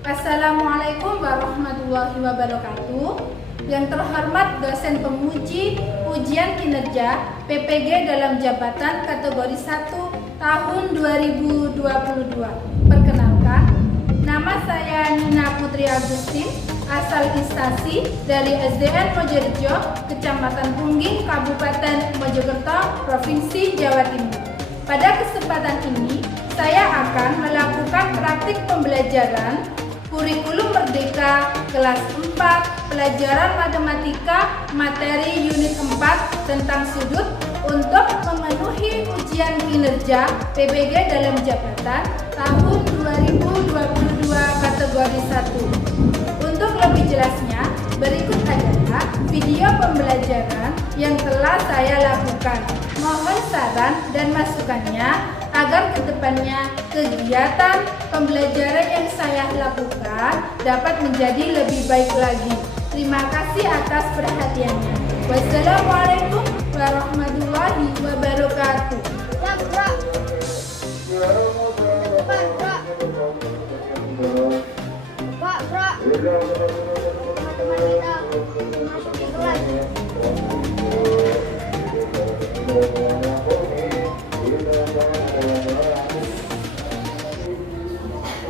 Assalamualaikum warahmatullahi wabarakatuh. Yang terhormat dosen penguji ujian kinerja PPG dalam jabatan kategori 1 tahun 2022. Perkenalkan, nama saya Nina Putri Agustin, asal instansi dari SDN Mojorejo, Kecamatan Pungging, Kabupaten Mojokerto, Provinsi Jawa Timur. Pada kesempatan ini, saya akan melakukan praktik pembelajaran Kurikulum Merdeka kelas 4 pelajaran matematika materi unit 4 tentang sudut untuk memenuhi ujian kinerja PPG dalam jabatan tahun 2022 kategori 1. Untuk lebih jelasnya, berikut adalah video pembelajaran yang telah saya lakukan. Mohon saran dan masukannya agar kedepannya kegiatan pembelajaran yang saya lakukan dapat menjadi lebih baik lagi. Terima kasih atas perhatiannya. Wassalamualaikum warahmatullahi wabarakatuh.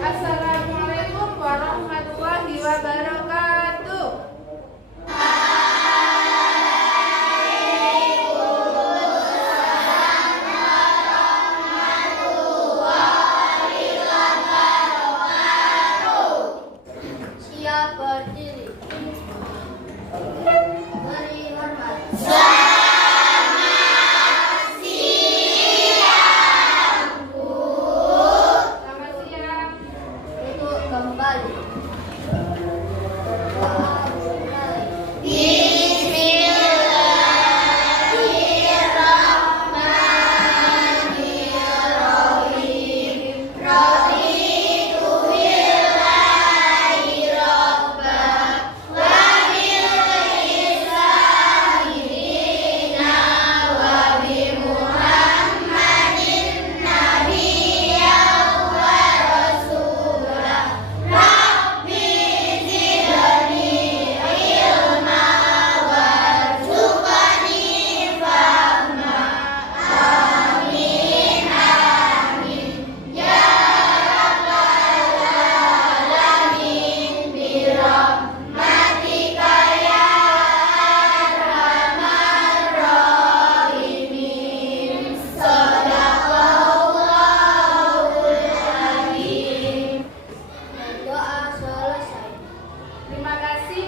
Assalamualaikum warahmatullahi wabarakatuh. Siap berdiri. Beri hormat.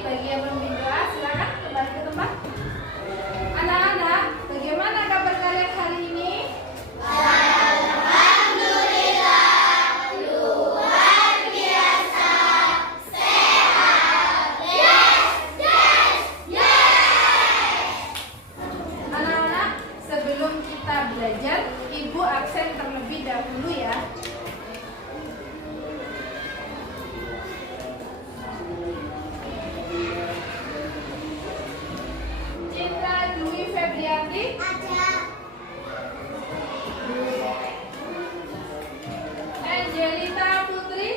Bagi yang belum berdoa, silakan kembali ke tempat. Anak-anak, bagaimana kabar kalian hari ini? Alhamdulillah, luar biasa, sehat. Yes. Anak-anak, sebelum kita belajar, Ibu absen terlebih dahulu ya. Ada. Angelita Putri,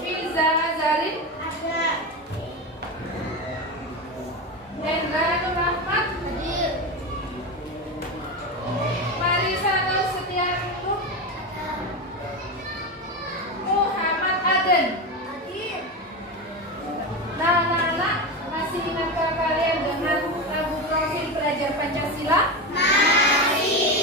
Firza Nazarin, Ada. Hendra Nur Rahmat, Hadir. Marisa Nur Setiaku, Muhammad Aden. Hadir. Nah, anak-anak, masih ingatkah kalian dengan lagu profil pelajar Pancasila? Masih.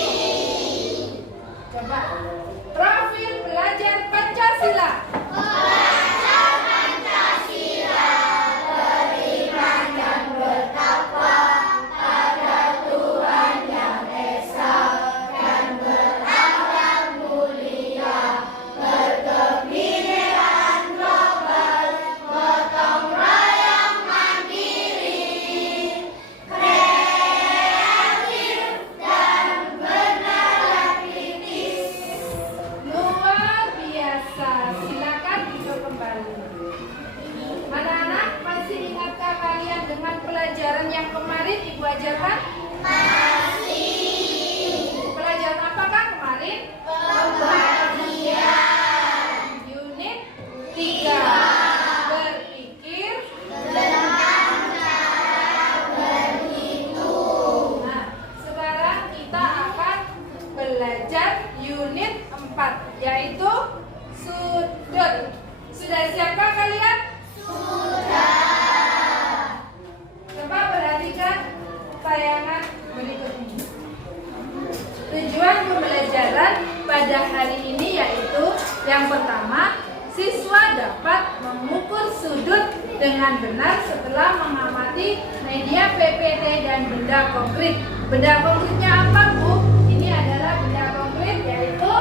pembelajaran pada hari ini yaitu yang pertama, siswa dapat mengukur sudut dengan benar setelah mengamati media PPT dan benda konkret. Benda konkretnya apa, Bu? Ini adalah benda konkret yaitu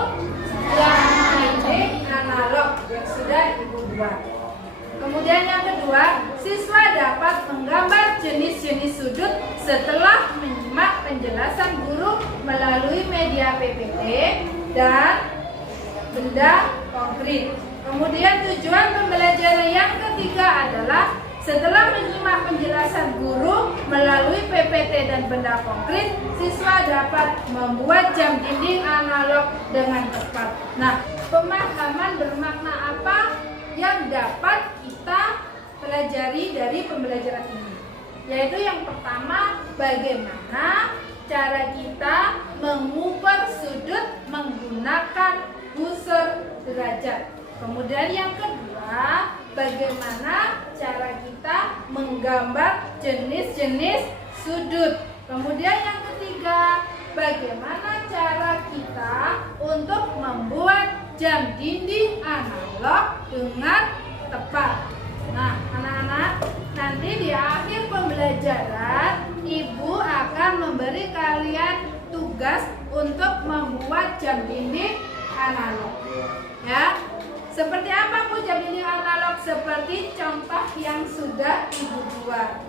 jam dinding analog yang sudah Ibu buat. Kemudian yang kedua, siswa dapat menggambar jenis-jenis sudut setelah menyimak penjelasan guru melalui media PPT dan benda konkret. Kemudian tujuan pembelajaran yang ketiga adalah setelah menyimak penjelasan guru melalui PPT dan benda konkret, siswa dapat membuat jam dinding analog dengan tepat. Nah, pemahaman bermakna apa yang dapat kita pelajari dari pembelajaran ini? Yaitu yang pertama, bagaimana cara kita mengukur sudut menggunakan busur derajat. Kemudian yang kedua, bagaimana cara kita menggambar jenis-jenis sudut. Kemudian yang ketiga, bagaimana cara kita untuk membuat jam dinding analog dengan tepat. Nah, anak-anak, nanti di akhir pembelajaran Ibu akan memberi kalian tugas untuk membuat jam dinding analog. Ya. Seperti apa, Bu, jam dinding analog? Seperti contoh yang sudah Ibu buat.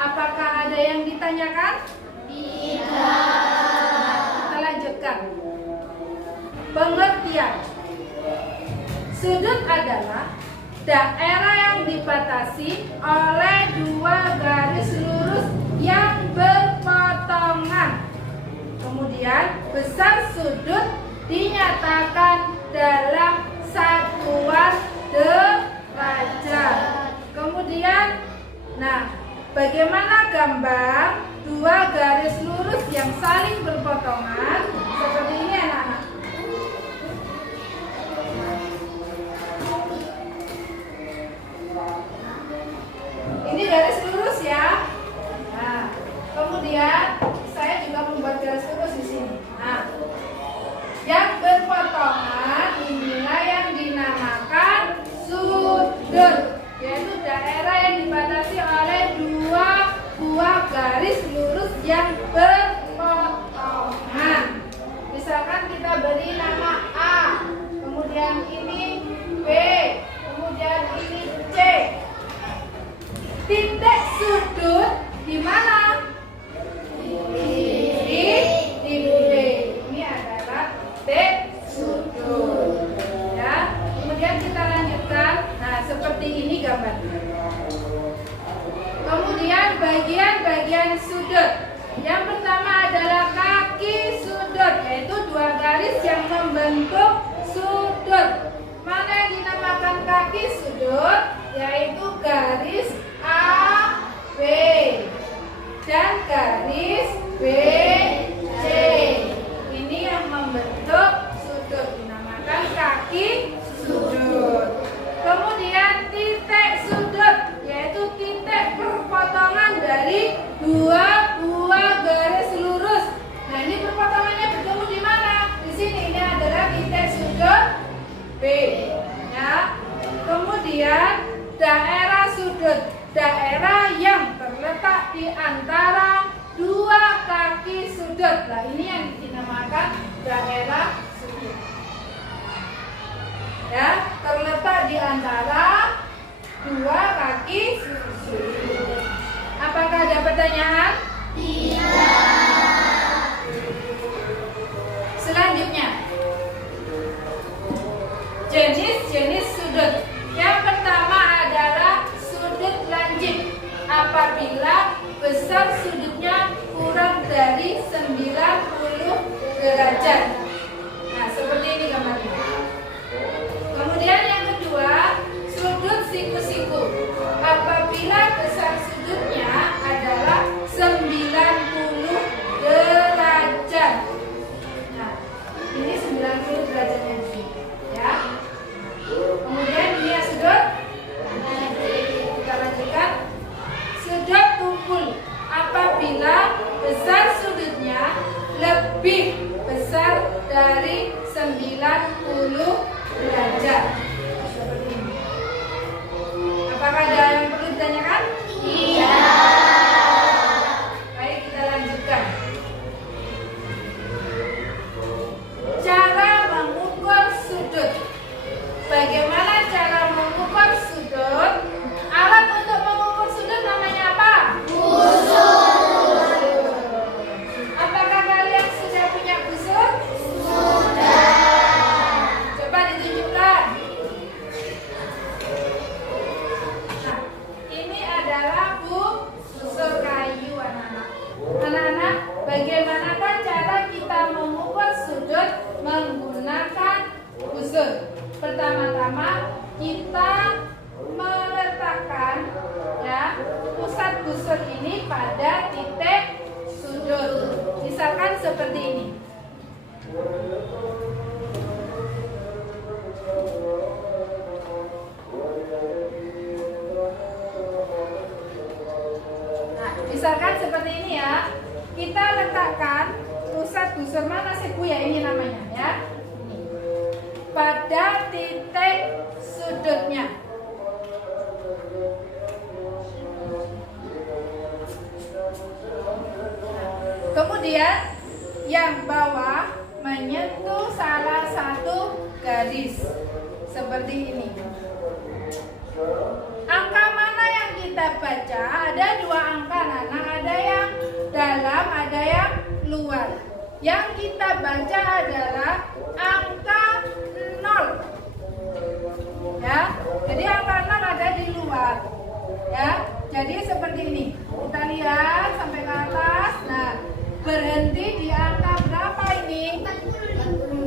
Apakah ada yang ditanyakan? Tidak. Kita lanjutkan. Pengertian. Sudut adalah daerah yang dibatasi oleh dua garis lurus yang berpotongan. Kemudian besar sudut dinyatakan dalam satuan derajat. Kemudian, bagaimana gambar dua garis lurus yang saling berpotongan? Seperti ini, anak-anak. Ini garis lurus ya. Nah, kemudian saya juga membuat garis lurus di sini. Nah, yang berpotongan inilah yang dinamakan sudut, yaitu daerah yang dibatasi oleh dua buah garis lurus yang berpotongan. Misalkan kita beri nama A, kemudian ini B, kemudian ini C. Titik sudut di mana? Di B. Ini adalah titik sudut. Ya. Kemudian kita lanjutkan. Nah, seperti ini gambarnya. Kemudian bagian-bagian sudut. Yang pertama adalah kaki sudut, yaitu dua garis yang membentuk sudut. Mana yang dinamakan kaki sudut? Yaitu garis A, B dan garis B, C. Ini yang membentuk sudut, dinamakan kaki sudut. Kemudian titik sudut, yaitu titik perpotongan dari dua buah garis lurus. Nah, ini perpotongannya bertemu di mana? Di sini. Ini adalah titik sudut B. Ya. Kemudian daerah sudut, daerah yang terletak di antara dua kaki sudut. Nah, ini yang dinamakan daerah sudut. Ya, terletak di antara dua kaki sudut. Apakah ada pertanyaan? Tidak. Selanjutnya, jenis-jenis sudut. Yang pertama adalah sudut lancip. Apabila besar sudutnya kurang dari 90 derajat. Nah, seperti ini gambarnya. Kemudian yang kedua, sudut siku-siku. Apabila besar sudutnya adalah 90 derajat. Nah, ini 90 derajatnya di sini, ya. Kemudian ini ya sudut. Kita lanjutkan. Sudut tumpul. Apabila besar sudutnya lebih besar derajat. Seperti ini. Apakah ada yang perlu ditanyakan? Iya. Baik, kita lanjutkan. Cara mengukur sudut. Bagaimana cara mengukur sudut? Alat untuk mengukur sudut namanya apa? Busur. Apakah kalian sudah punya busur? Sudah. Coba ditunjukkan. Nah, ini adalah busur kayu anak-anak. Anak-anak, bagaimanakah cara kita mengukur sudut menggunakan busur? Pertama-tama kita meletakkan pusat busur ini pada titik sudut. Misalkan seperti ini. Nah, misalkan seperti ini ya. Kita letakkan pusat busur, mana sih Bu ya ini namanya ya? Pada titik sudutnya. Kemudian yang bawah menyentuh salah satu garis seperti ini. Angka mana yang kita baca? Ada dua angka, Nana. Ada yang dalam, ada yang luar. Yang kita baca adalah angka 0. Ya, jadi angka 0 ada di luar. Ya, jadi seperti ini. Kita lihat sampai ke atas. Nah, berhenti di angka berapa ini?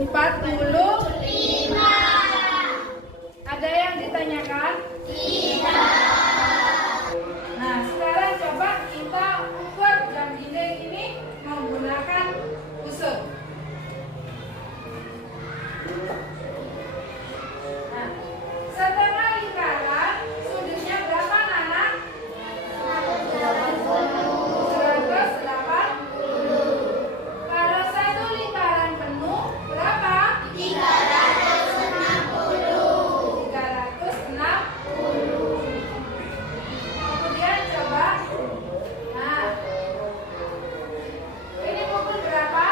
45. Ada yang ditanyakan? Tidak. Nah, sekarang coba kita ukur jam dinding ini menggunakan busur. Nah, setengah lingkaran sudutnya berapa, Nana? 180. Kalau satu lingkaran penuh berapa? 360. 360. Kemudian coba. Nah, ini pukul berapa?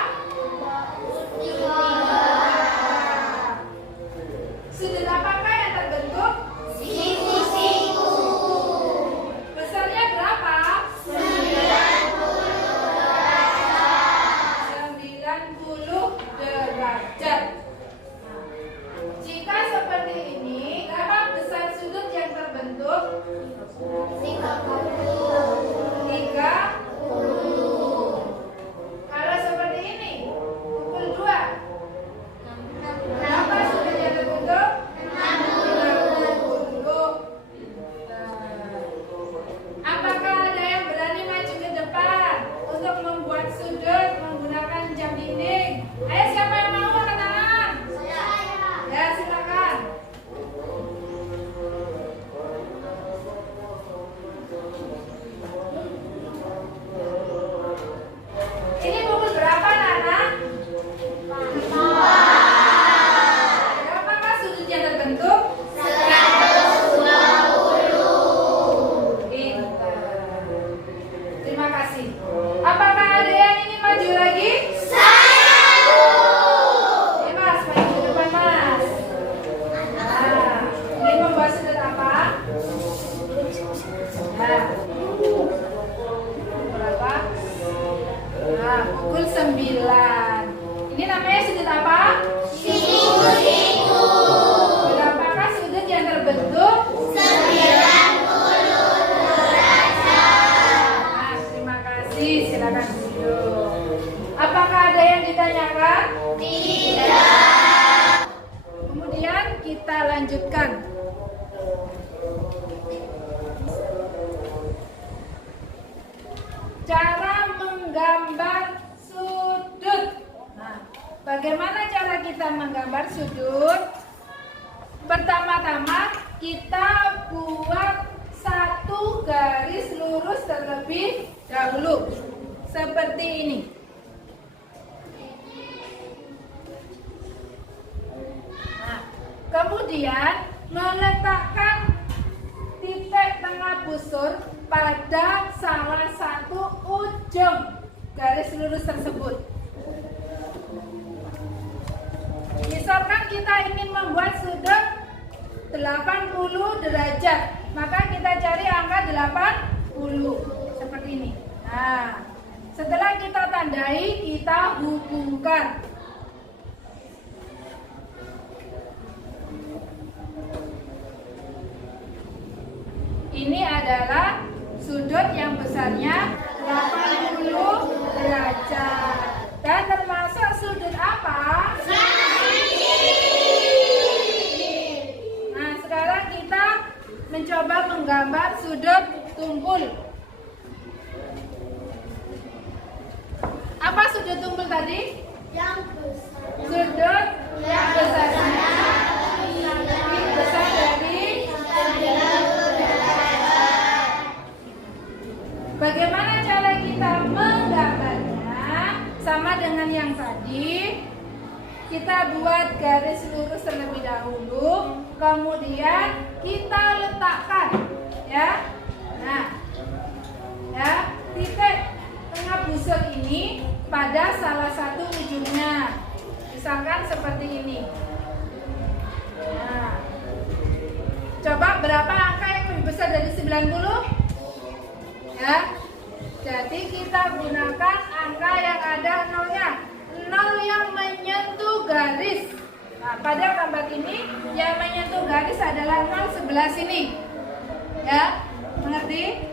Sudut apakah yang terbentuk? Siku-siku. Besarnya berapa? 90 derajat. Nah, jika seperti ini, berapa besar sudut yang terbentuk? 30. Kalau seperti ini, pukul 2. Berapa sudut yang terbentuk? 60. Apakah ada yang berani maju ke depan untuk membuat sudut menggunakan jam dinding? Ayo, siapa yang mau angkat tangan? Ya, silakan. Ini pukul berapa, Nana? Berapakah sudut yang terbentuk? 120. Pintar. Terima kasih. Apakah ada yang ingin maju lagi? Ini Mas, maju ke depan Mas. Nah, ingin membuat sudut apa? Nah, berapa? Nah, pukul 9. Ini namanya sudut apa? Siku-siku. Berapakah sudut yang terbentuk? 90 derajat. Mas, terima kasih. Silakan duduk. Apakah ada yang ditanyakan? Tidak. Kemudian kita lanjutkan. Cara menggambar sudut. Nah, bagaimana cara kita menggambar sudut? Pertama-tama kita buat satu garis lurus terlebih dahulu. Seperti ini. Kemudian meletakkan titik tengah busur pada salah satu ujung garis lurus tersebut. Misalkan kita ingin membuat sudut 80 derajat, maka kita cari angka 80 seperti ini. Nah, setelah kita tandai, kita hubungkan. Ini adalah sudut yang besarnya 80 derajat. Dan termasuk sudut apa? Nah, sekarang kita mencoba menggambar sudut tumpul. Apa sudut tumpul tadi? Yang besar. Sudut yang besarnya lebih besar dari. Bagaimana cara kita menggambarnya? Sama dengan yang tadi, kita buat garis lurus terlebih dahulu, kemudian kita letakkan, ya. Nah, ya, titik tengah busur ini pada salah satu ujungnya, misalkan seperti ini. Nah, coba berapa angka yang lebih besar dari 90? Ya, jadi kita gunakan angka yang ada nolnya, 0 yang menyentuh garis. Nah, pada gambar ini yang menyentuh garis adalah 0 sebelah sini. Ya, mengerti?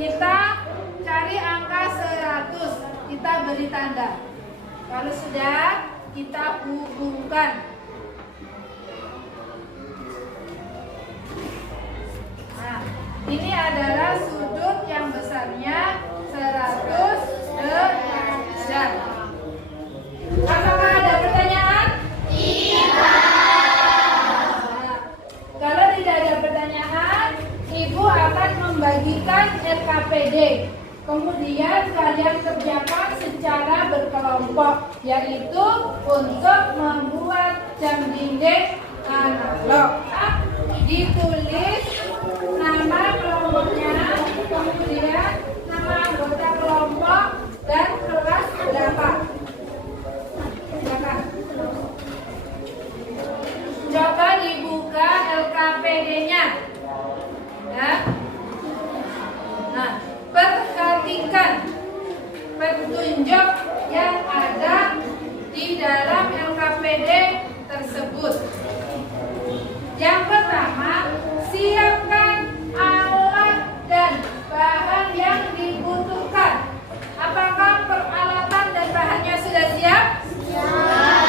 Kita cari angka 100, kita beri tanda. Kalau sudah, kita hubungkan. Nah, ini adalah sudut yang besarnya 100 derajat. Apakah ada pertanyaan? Tidak. Nah, kalau tidak ada pertanyaan, Ibu akan membagikan LKPD. Kemudian kalian kerjakan secara berkelompok, yaitu untuk membuat jam dinding analog. Ditulis nama kelompoknya, kemudian nama anggota kelompok dan kelas berapa. Coba dibuka LKPD-nya. Ya. Nah, perhatikan petunjuk yang ada di dalam LKPD tersebut. Yang pertama, siapkan alat dan bahan yang dibutuhkan. Apakah peralatan dan bahannya sudah siap? Siap.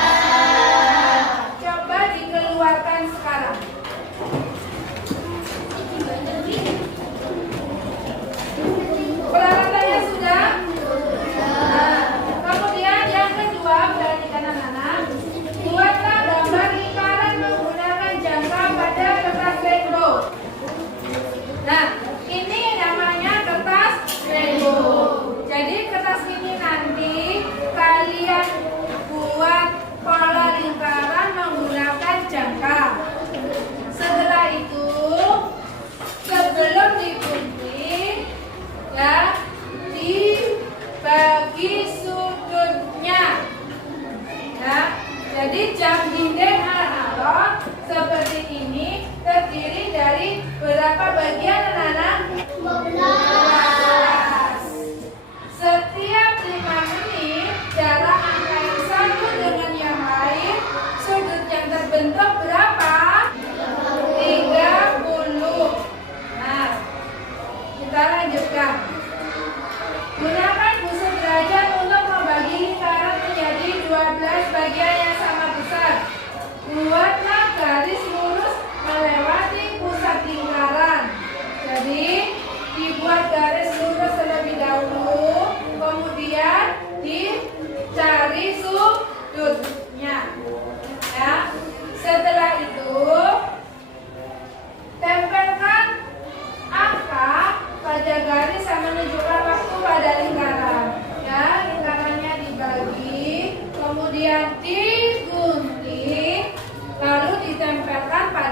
Coba dikeluarkan sekarang. Peralatannya sudah? Nah, kemudian yang kedua, perhatikan anak-anak. Buatlah gambar lingkaran menggunakan jangka pada kertas rainbow. Nah, ini namanya kertas rainbow. Jadi kertas ini nanti kalian buat pola lingkaran menggunakan jangka. Setelah itu, sebelum digunting, ya, dibagi sudutnya. Ya, jadi jam dinding analog seperti ini terdiri dari berapa bagian anak-anak? 12. Setiap 5 menit jarak angka yang satu dengan yang lain, sudut yang terbentuk berapa? 30. Nah, kita lanjutkan. Gunakan busur derajat untuk membagi lingkaran menjadi 12 bagian yang sama besar. Buatlah garis lurus melewati pusat lingkaran. Jadi, dibuat garis lurus terlebih dahulu, kemudian dicari sudutnya. Ya. Setelah itu, tempelkan angka pada garis yang menunjukkan waktu pada lingkaran. Ya, lingkarannya dibagi, kemudian digunting, lalu ditempelkan pada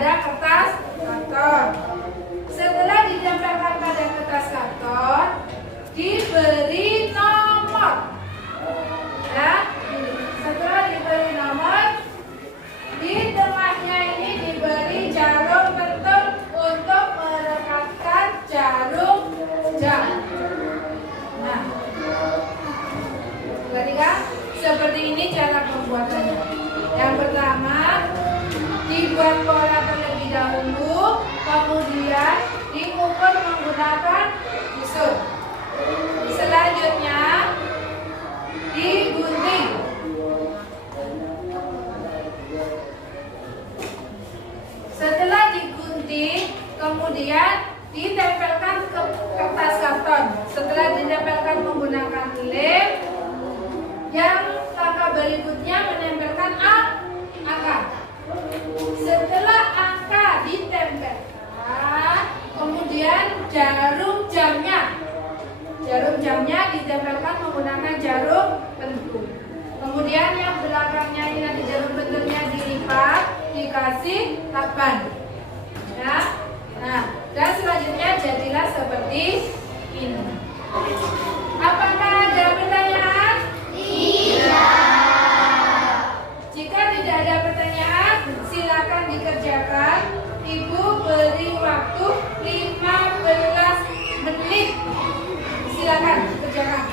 dibuat pola terlebih dahulu, kemudian diukur menggunakan busur. Selanjutnya digunting. Setelah digunting, kemudian ditempelkan ke kertas karton. Setelah ditempelkan menggunakan lem, yang langkah berikutnya menempelkan angka. Setelah angka ditempelkan, kemudian jarum jamnya ditempelkan menggunakan jarum pentul. Kemudian yang belakangnya ini nanti jarum pentulnya dilipat, dikasih lakban. Ya. Nah, dan selanjutnya jadilah seperti ini. Apakah ada pertanyaan? Jika tidak ada pertanyaan, silakan dikerjakan. Ibu beri waktu 15 menit. Silakan kerjakan.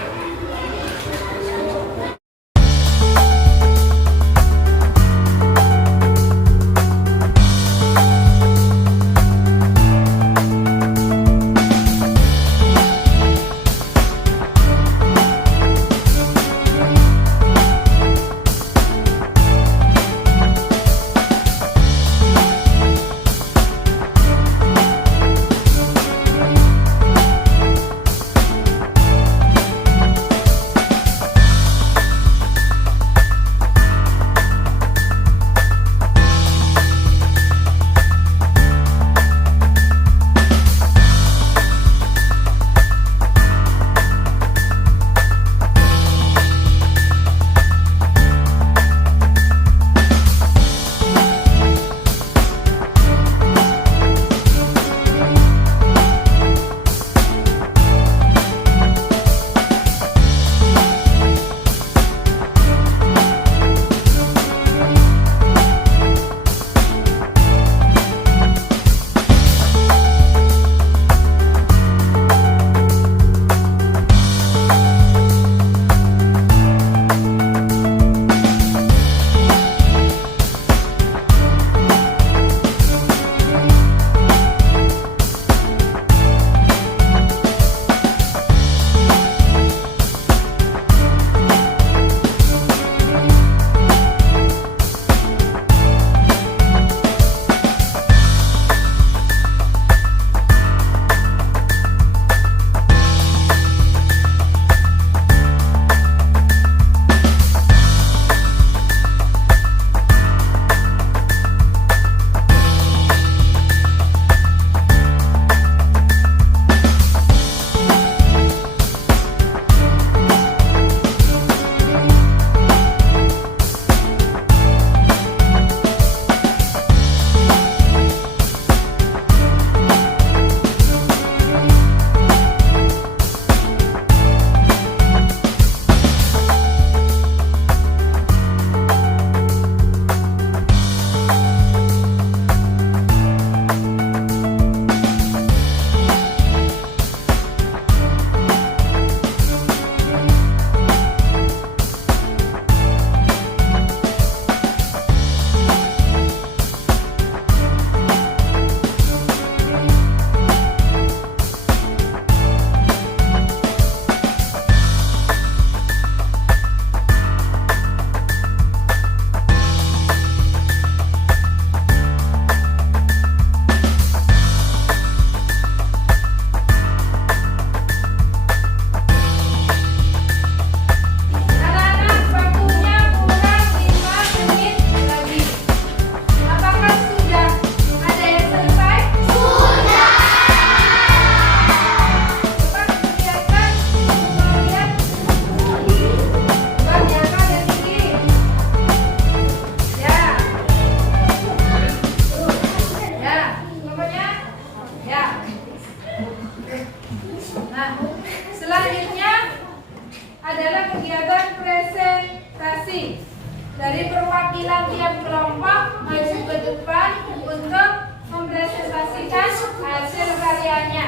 dari perwakilan tiap kelompok maju ke depan untuk mempresentasikan hasil karyanya,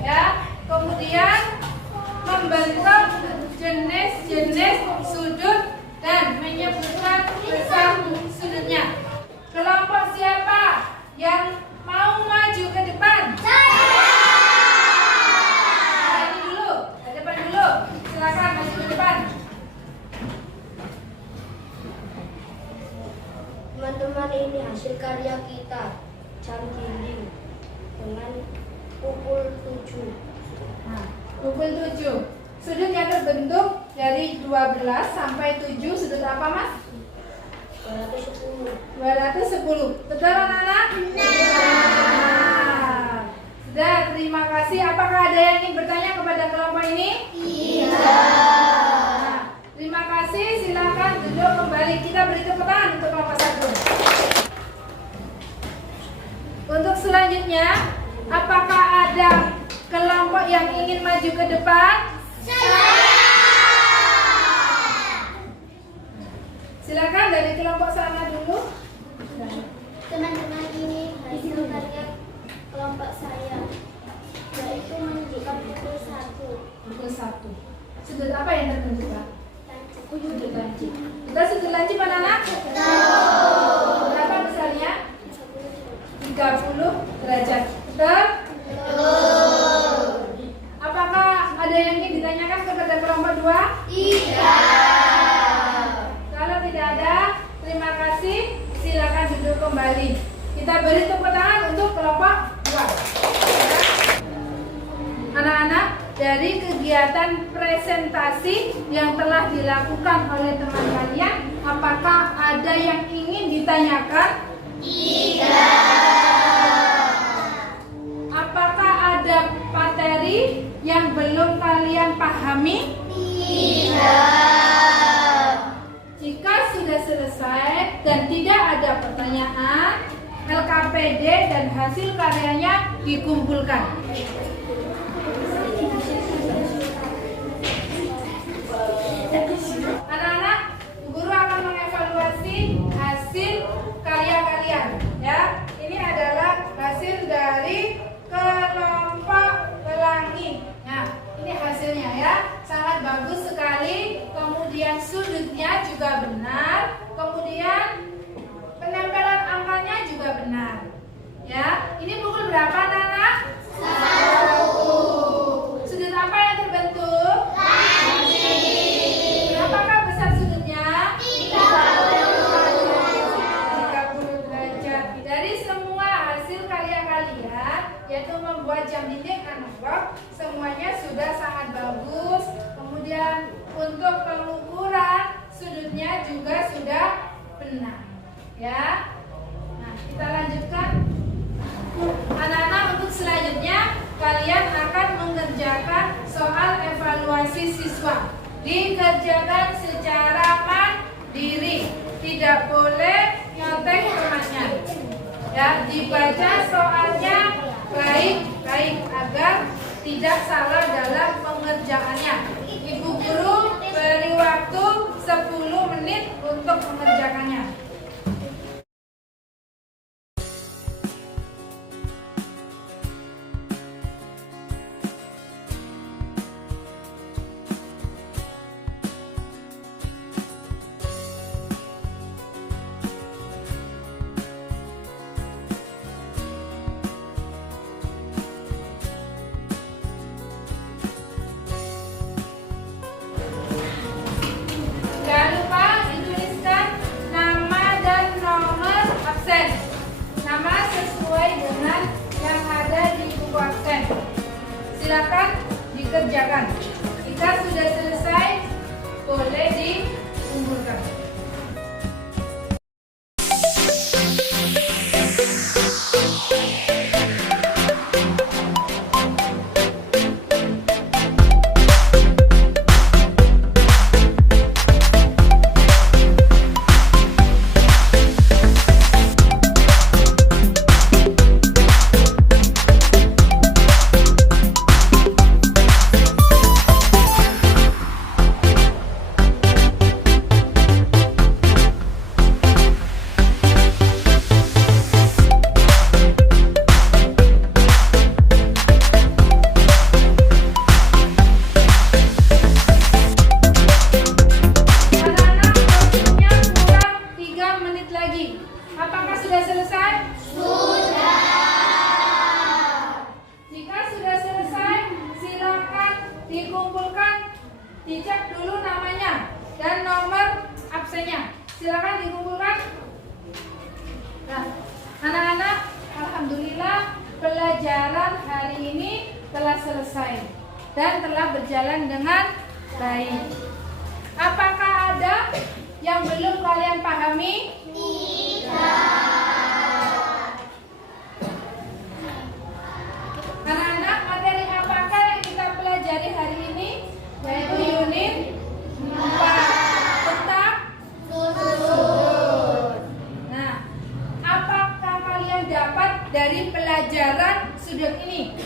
ya. Kemudian membentuk jenis-jenis sudut dan menyebutkan besar sudutnya. Kelompok siapa Teman-teman, ini hasil karya kita, jam dinding dengan pukul 7. Nah, pukul 7. Sudut yang terbentuk dari 12 sampai 7 sudut apa, Mas? 210. 210. Betul, anak-anak? Benar. Sudah, terima kasih. Apakah ada yang ingin bertanya kepada kelompok ini? Nah, terima kasih. Silakan duduk kembali. Kita beri tepuk tangan untuk kelompok 1. Untuk selanjutnya, apakah ada kelompok yang ingin maju ke depan? Silakan dari kelompok sana dulu. Teman-teman, ini hasil karya kelompok saya, yaitu menunjukkan pukul 1. Pukul 1. Sudut apa yang terbentuk, Pak? Sudut lancip. Kita sudut lancip, anak-anak? Berapa besarnya? 30 derajat. Betul? Apakah ada yang ingin ditanyakan kepada kelompok 2? Kalau tidak ada, terima kasih. Silakan duduk kembali. Kita beri tepuk tangan untuk kelompok 2. Anak-anak, dari kegiatan presentasi yang telah dilakukan oleh teman kalian, apakah ada yang ingin ditanyakan? Apakah ada materi yang belum kalian pahami? Jika sudah selesai dan tidak ada pertanyaan, LKPD dan hasil karyanya dikumpulkan. Anak-anak, guru akan mengevaluasi hasil karya kalian, ya. Ini adalah hasil dari kelompok pelangi. Nah, ini hasilnya ya, sangat bagus sekali. Kemudian sudutnya juga benar. Kemudian penempelan angkanya juga benar. Ya, ini pukul berapa, anak-anak? 1. Sudut apa yang terbentuk? Berapakah besar sudutnya? 30 derajat. Dari semua hasil karya kalian, yaitu membuat jam dinding analog, semuanya sudah sangat bagus. Kemudian untuk pengukuran sudutnya juga sudah benar. Ya. Nah, kita lanjutkan. Anak-anak, untuk selanjutnya kalian akan mengerjakan soal evaluasi siswa. Dikerjakan secara mandiri, tidak boleh nyontek temannya. Ya, dibaca soalnya baik-baik agar tidak salah dalam pengerjaannya. Ibu guru beri waktu 10 menit untuk mengerjakannya. Jangan lupa dituliskan nama dan nomor absen. Nama sesuai dengan yang ada di buku absen. Silakan dikerjakan. Jika sudah selesai, boleh dikumpulkan. Dicek dulu namanya dan nomor absennya. Silakan dikumpulkan. alhamdulillah pelajaran hari ini telah selesai dan telah berjalan dengan baik. Apakah ada yang belum kalian pahami? Anak-anak, materi apakah yang kita pelajari hari ini? Yaitu unit 4 tentang sudut. Nah, apakah kalian dapat dari pelajaran sudut ini?